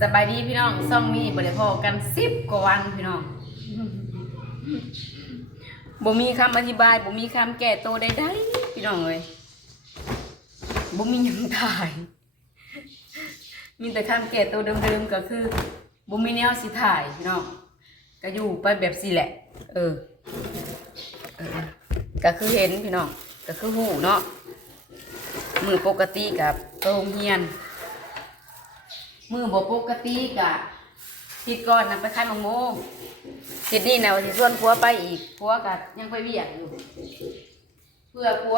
สบายดีพี่น้องซ่องมีบริพอกัน10 กว่าวันพี่น้องบ่มีคำอธิบายบ่มีคำแก้ตัวใดๆพี่น้องเลยบ่มีหยังถ่ายมีแต่คำแก้ตัวเดิมๆก็คือบ่มีแนวสิถ่ายพี่น้องก็อยู่ไปแบบสิแหละก็คือเห็นพี่น้องก็คือหูเนาะมือปกติกับโรงเรียนมือบ่ปกติกับทิศก่อนนำไปขายมะม่วงทิศนี้นะว่าสิชวนผัวไปอีกผัวกับยังไปเวียกอยู่เพื่อผั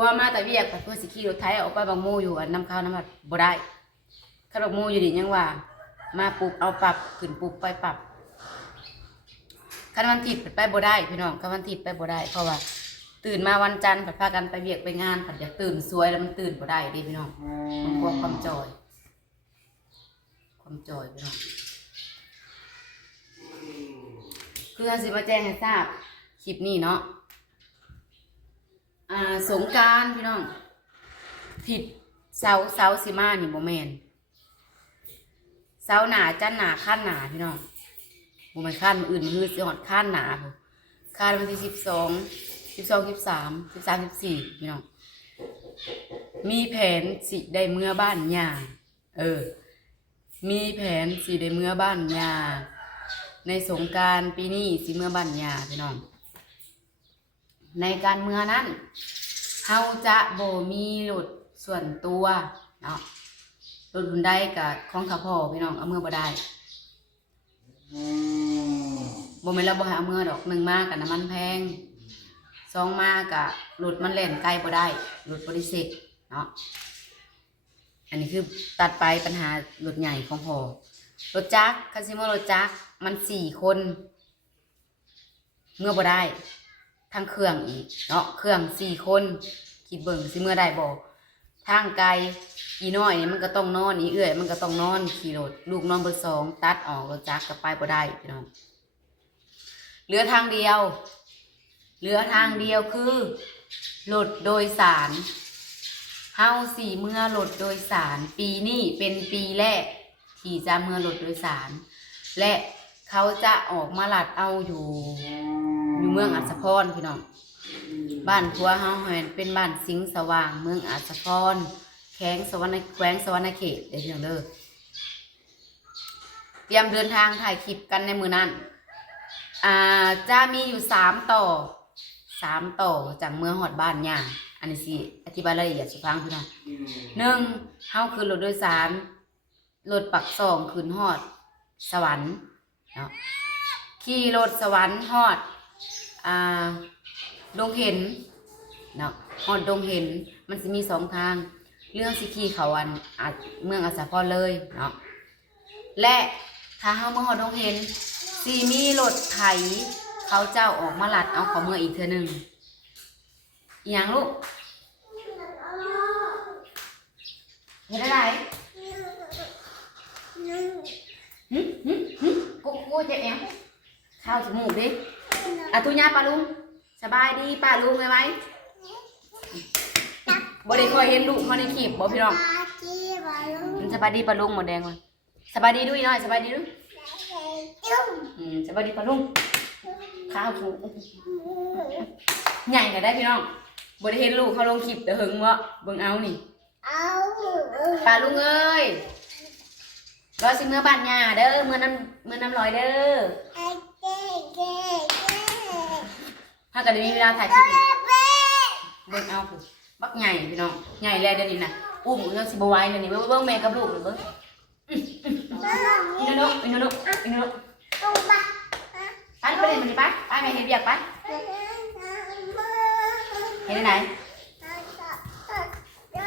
วมาแต่เวียกเพื่อสิขี่รถไถออกไปบางโมอยู่น้ำข้าวน้ำมันบ่ได้ข้าวบางโมอยู่ดิยังว่ามาปลูกเอาปรับขึ้นปลูกไปปรับคันวันถิดไปบ่ได้พี่น้องคันวันถิดไปบ่ได้เพราะว่าตื่นมาวันจันทร์ผัดพากันไปเวียกไปงานผัดอยากตื่นสวยแล้วมันตื่นบ่ได้ดิพี่น้องมันกลัวความจอยพี่น้องคือสิมาแจ้งให้ทราบคลิปนี้เนาะสงกรานต์พี่น้องผิดเสาสิมานี่บ่แม่นเสาหนาจันหนาขั้นหนาพี่น้องบ่แม่นขั้นอื่นมือสิฮอดขั้นหนาพุ่นขั้นวันที่12 13 14พี่น้องมีแผนสิได้เมื่อบ้านย่ามีแผนสิได้เมื่อบ้านย่าในสงกรานต์ปีนี้สิเมื่อบ้านย่าพี่น้องในการเมื่อนั้นเฮาจะบ่มีรถส่วนตัวเนาะรถหุ่นได้กับของข้าพ่อพี่น้องเอาเมื่อบ่ได้บ่แม่นเราบ่ให้เอาเมื่อดอก1มากับน้ำมันแพง2มากับรถมันเล่นไกลบ่ได้รถบริเสธเนาะอันนี้คือตัดไปปัญหารถใหญ่ของพ่อรถจักรคันซิโมรถจักรมัน4 คนเมื่อบ่ได้ทั้งเครื่องอีกเนาะเครื่อง4 คนคิดเบิ่งสิเมื่อได้บ่ทางไกลอีน้อยนี่มันก็ต้องนอนอีเอื้อยมันก็ต้องนอนขี่รถลูกนอนเบอร์2ตัดออกรถจักรก็ไปบ่ได้พี่น้องเหลือทางเดียวคือรถโดยสารเฮาสิเมื่อรถโดยสารปีนี้เป็นปีแรกที่จะเมื่อรถโดยสารและเขาจะออกมาลัดเอาอยู่เมืองอัศพรพี่น้องบ้านผัวเฮาเป็นบ้านสิงห์สว่างเมืองอัศพรแขวงสวรรณเขตได้พี่น้องเด้อเตรียมเดินทางถ่ายคลิปกันในมือนั้นจะมีอยู่3 ต่อจากเมืองหอดบ้านย่าอันนี้สิอธิบายรายละเอียดสุฟังพี่น้อง1เฮาคือรถโดยสารรถปัก2ขึ้นฮอดสวรรค์เนาะขี่รถสวรรค์ฮอดดงเห็นเนาะฮอดดงเห็นมันสิมี2 ทางเรื่องสิขี่เขาเมืองอัศพรเลยเนาะและถ้าเฮาเมื่อฮอดดงเห็นสิมีรถไถเขาเจ้าออกมาลัดเอาเขาเมื่ออีกเทื่อนึงอีหยังลูกเห็นอะไรกูเจ็บเอวข้าวจมูกดิตุญาปลาลุงสบายดีปลาลุงไหมบ่ได้คอยเห็นลูกมาในคลิปบ่พี่น้องสบายดีปลาลุงหมดแดงเลยสบายดีด้วยหน่อยสบายดีด้วยสบายดีปลาลุงข้าวถูกใหญ่ได้พี่น้องบ่ได้เห็นลูกเขาลงคลิปแต่หึงวะเบิ่งเอานี่ปลาลุงเอ้ยรอสิเมื่อบ้านย่าเด้อเมื่อน้ำลอยเด้อถ้าเกิดมีเวลาถ่ายคลิปเบิ่งเอาบักใหญ่พี่น้องใหญ่แล้วเดี๋ยวนี้นะอุ้มเรื่องสิบไว้เดี๋ยวนี้เบิ่งแม่กับลูกเบิ่งอินโนไปไปเล่นมันดิไปแม่เห็นเบียกไปเห็นไหน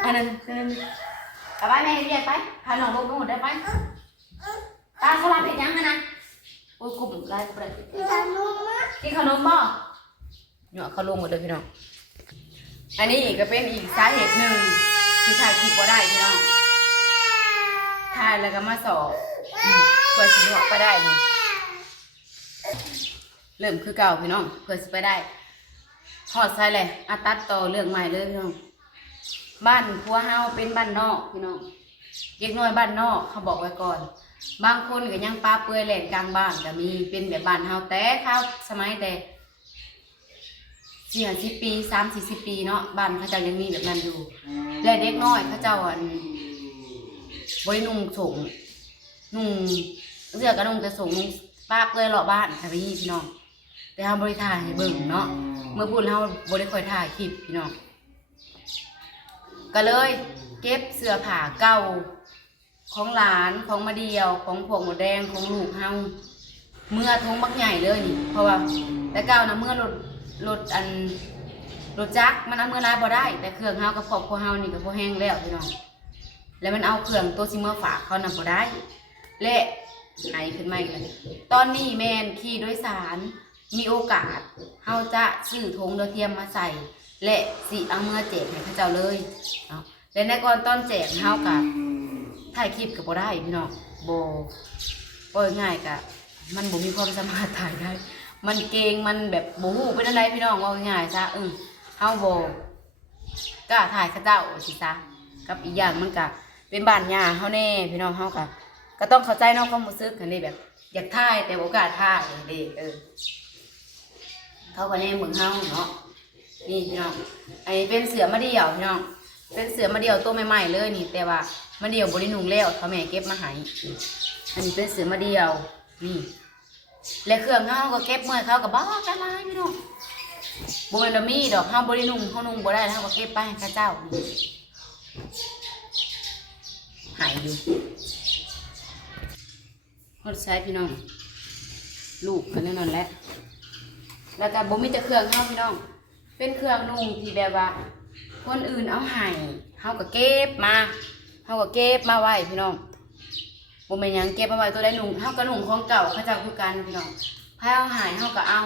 อันนั้นไปแม่เห็นเบียกไปพาน้องลูกหมดได้ไปเขาลาเผ็ดยังไงนะโอ้ยกลุ่มไรกลุ่มอะไรกินขนมบ่เนาะเขาลงหมดเลยพี่น้องอันนี้ก็เป็นอีกสาเหตุหนึ่งที่ถ่ายคลิปว่าได้พี่น้องถ่ายแล้วก็มาสอบเพื่อสิหัวไปได้นี่เริ่มคือเก่าพี่น้องเพื่อสิไปได้หอดใส่เลยตัดต่อเรื่องใหม่เลยพี่น้องบ้านผัวเฮาเป็นบ้านนอกพี่น้อง เด็กน้อยบ้านนอกเขาบอกไว้ก่อนบางคนก็ยังปลาเปื่อยแหลกกลางบ้านก็มีเป็นแบบบ้านเฮาแต่ข้าวสมัยแต่40 ปี30 40 ปีเนาะบ้านเขาเจ้ายังมีแบบนั้นอยู่และเด็กน้อยเขาเจ้าบ่ได้นุ่งส่งนุ่งเสื้อก็นุ่งแต่ส่งนุ่งปลาเปื่อยรอบบ้านค่ะพี่น้องแต่เฮาบ่ได้ถ่ายให้เบิ่งเนาะเมื่อพูดเฮาบ่ได้ค่อยถ่ายคลิปพี่น้องก็เลยเก็บเสื้อผ้าเก่าของหลานของมาเดียวของพวกหมดแดงของลูกเฮาเมื่อทงบักใหญ่เลยนี่เพราะว่าแต่เก่านะเมื่อรถจักรมันเอาเมื่อลายบ่ได้แต่เครื่องเฮากับครอบครัวเฮานี่ก็พอแห้งแล้วพี่น้องแล้วมันเอาเครื่องตัวสิเมื่อฝากเขานำบ่ได้และไอขึ้นมาอีกเลยตอนนี้แมนขี่โดยสารมีโอกาสเฮาจะซื้อธงดาวเทียมมาใส่และสิเอาเมื่อแจกให้พระเจ้าเลยเนาะและในก่อนตอนแจกเฮากับถ่ายคลิปกับบ่ได้พี่น้องบ่ง่ายกะมันบ่มีความสามารถถ่ายได้มันเก่งมันแบบบ่ฮู้เป็นอะไรพี่น้องว่าง่ายซะเฮาบ่กล้าถ่ายเขาเจ้าสิซะกับอีกอย่างมันก็เป็นบ้านย่าเฮาแน่พี่น้องเฮาก็ต้องเข้าใจเนาะความรู้สึกอันนี้แบบอยากถ่ายแต่บ่กล้าถ่ายเด้เขาก็แน่เมืองเฮาเนาะนี่พี่น้องอันนี้เป็นเสือมะเดี่ยวพี่น้องเป็นเสือมะเดี่ยวตัวใหม่ๆเลยนี่แต่ว่ามะเดี่ยวบ่ได้นุ่งแล้วเขาแม่เก็บมาให้อันนี้เป็นเสือมะเดี่ยวนี่และเครื่องเฮาก็เก็บเมื่อเขาก็บ่กันหลายพี่น้องบ่แม่นว่ามีดอกเฮาบ่ได้นุ่งเฮานุ่งบ่ได้เฮาก็เก็บไปให้เขาเจ้าหายอยู่ฮอดใช้พี่น้องลูกกันแน่นอนแล้วแล้วก็บ่มีแต่เครื่องเฮาพี่น้องเป็นเครื่องนุ่งที่แบบว่าคนอื่นเอาให้เฮาก็เก็บมาไว้พี่น้องบ่แม่นหยังเก็บมาไว้ตัวใดนุ่งเฮาก็นุ่งของเก่าเขาเจ้าคือกันพี่น้องไผเอาให้เฮาก็เอา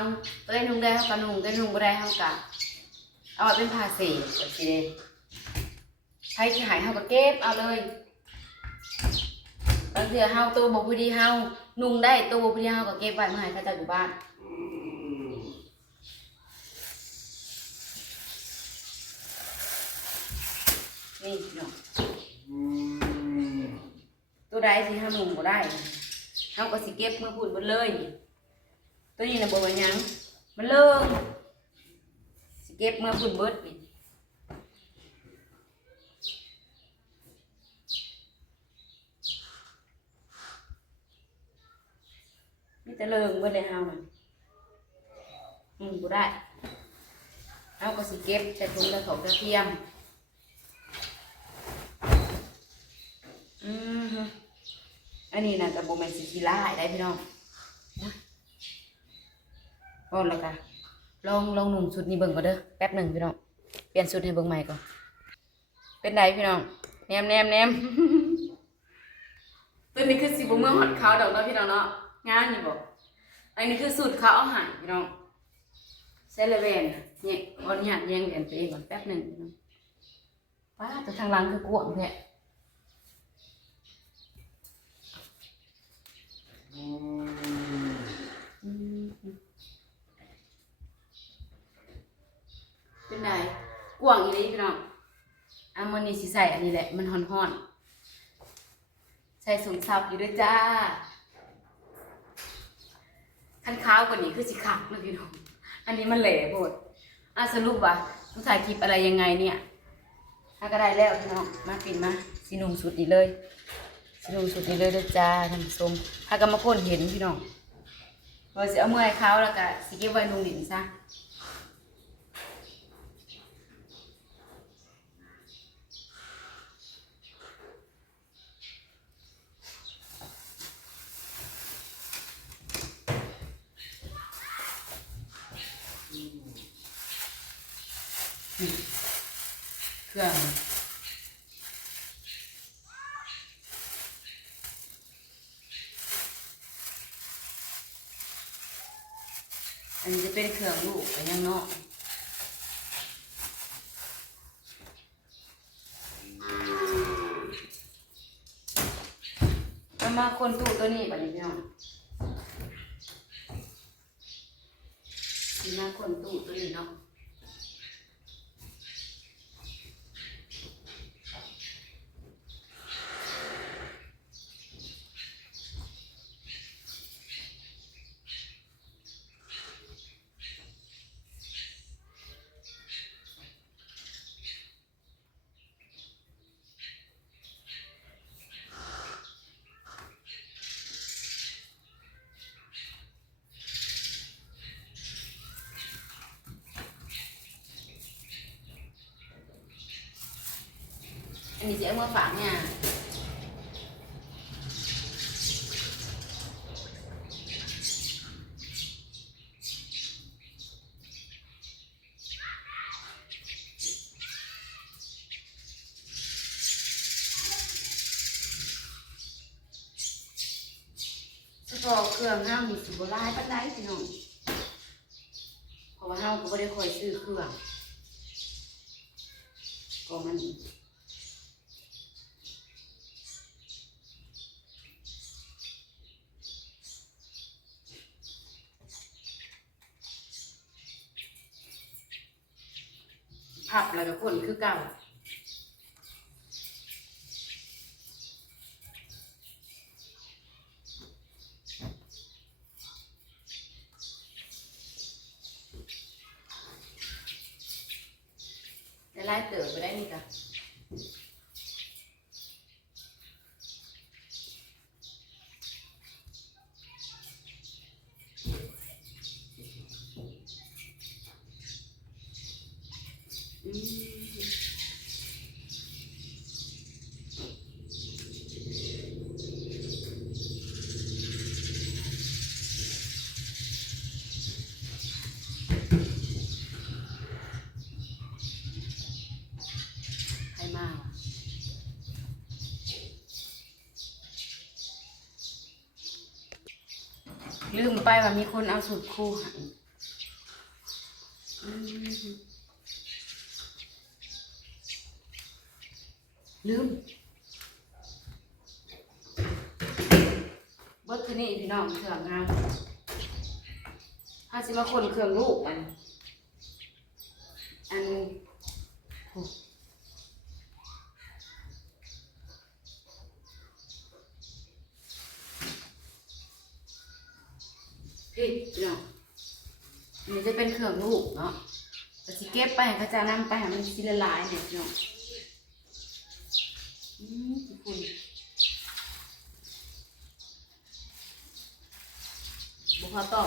ตัวใดนุ่งได้เฮาก็นุ่งตัวใดนุ่งบ่ได้เฮาก็เอาไว้เป็นผ้าเศษจังซี่เด้ใครสิให้เฮาก็เก็บเอาเลยบางเทื่อเฮาตัวบ่พอดีเฮานุ่งได้ตัวบ่พอดีเฮาก็เก็บไว้มาให้เขาเจ้าอยู่บ้านนี่เนาะตัวใดที่เฮานุ่งบ่ได้เฮาก็สิเก็บเมื่อพูดเบิดเลยตัวนี้น่ะบ่ว่าหยังมันเลิงสิเก็บเมื่อพูดเบิดนี่มีแต่เลิงเบิดเลยเฮาน่ะบ่ได้เฮาก็สิเก็บใส่ถุงกระสอบกระเทียมอันนี้นะกับโบแมนสิกีฬาได้พี่น้องพอแล้วกันลองนุ่งชุดนี้เบิ่งก่อนเด้อแป๊บหนึ่งพี่น้องเปลี่ยนชุดให้เบิ่งใหม่ก่อนเป็นไงพี่น้องแนมตัวนี้คือสีบุ้มเมื่อหอดเขาดอกเนาะพี่น้องเนาะงานอยู่บอกอันนี้คือสูตรเขาเอาหายพี่น้องเซเลเวนเนี่ยวันนี้แยงเรียนตัวเองก่อนแป๊บหนึ่งพี่น้องว้าตัวทางหลังคือกวางเนี่ยเป็นไงกวางอีนี้พี่น้องมันนี่สิใส่อันนี้แหละมันห่อนใส่สมศัพท์อยู่ด้วยจ้าขั้นข้าวกว่านี้คือสิขาดนะพี่น้องอันนี้มันแหล่โพดสรุปว่าต้องถ่ายคลิปอะไรยังไงเนี่ยถ้าก็ได้แล้วพี่น้องมาปิ่นมาสีนุ่งสุดนี้เลยด้วยจ้าท่านผู้ชมถ้าก็มาพ่นเห็นพี่น้องเราจะเอาเมื่อยเขาแล้วก็สิเก็บไว้นุ่งดินซะเครื่องอันนี้จะเป็นเครื่องลูกไปยังนอกมาคนตู้ตัวนี้ไปนี่พี่น้องมาคนตู้ตัวนี้เนาะ อันนี้จะเอามาฝากเนี่ยเฉพาะเครื่องห้ามมีสิบลายปันไดพี่น้องเพราะว่าห้ามก็ไม่ได้คอยซื้อเครื่องก็มันพับแล้วก็คนคือเก่าได้ไล่เติบไปได้นี่จ้ะใครมาวะลืมไปว่ามีคนเอาสูตรคู่ให้ลืมเบิดที่นี่พี่น้องเครื่องงามถ้าสิมาคนเครื่องลูกอันพี่น้องนี่จะเป็นเครื่องลูกเนาะแต่สิเก็บไปเขาจะนำไปให้มันสิละลายเนี่ยพี่น้องคุณบุพต้อง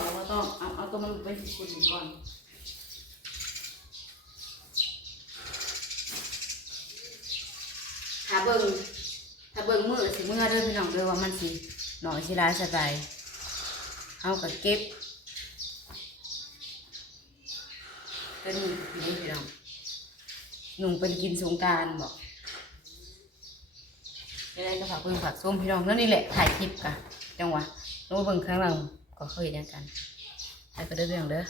เอาตัวมันไปสิคุณก่อนถ้าเบิ่งมือสิมือเด้อพี่น้องเด้อว่ามันสิหน่อยสิร้ายสบายเอาก็เก็บเป็นนี่พี่น้องหนุ่มเป็นกินสงกรานต์บอกยังไงก็ฝากเบิ่งฝากส้มพี่น้องนั่นนี่แหละถ่ายคลิปกันจังหวะลงมาเบิ่งข้างหลังก็เคยเดียวกันไปก็เด้อพี่น้องเด้อ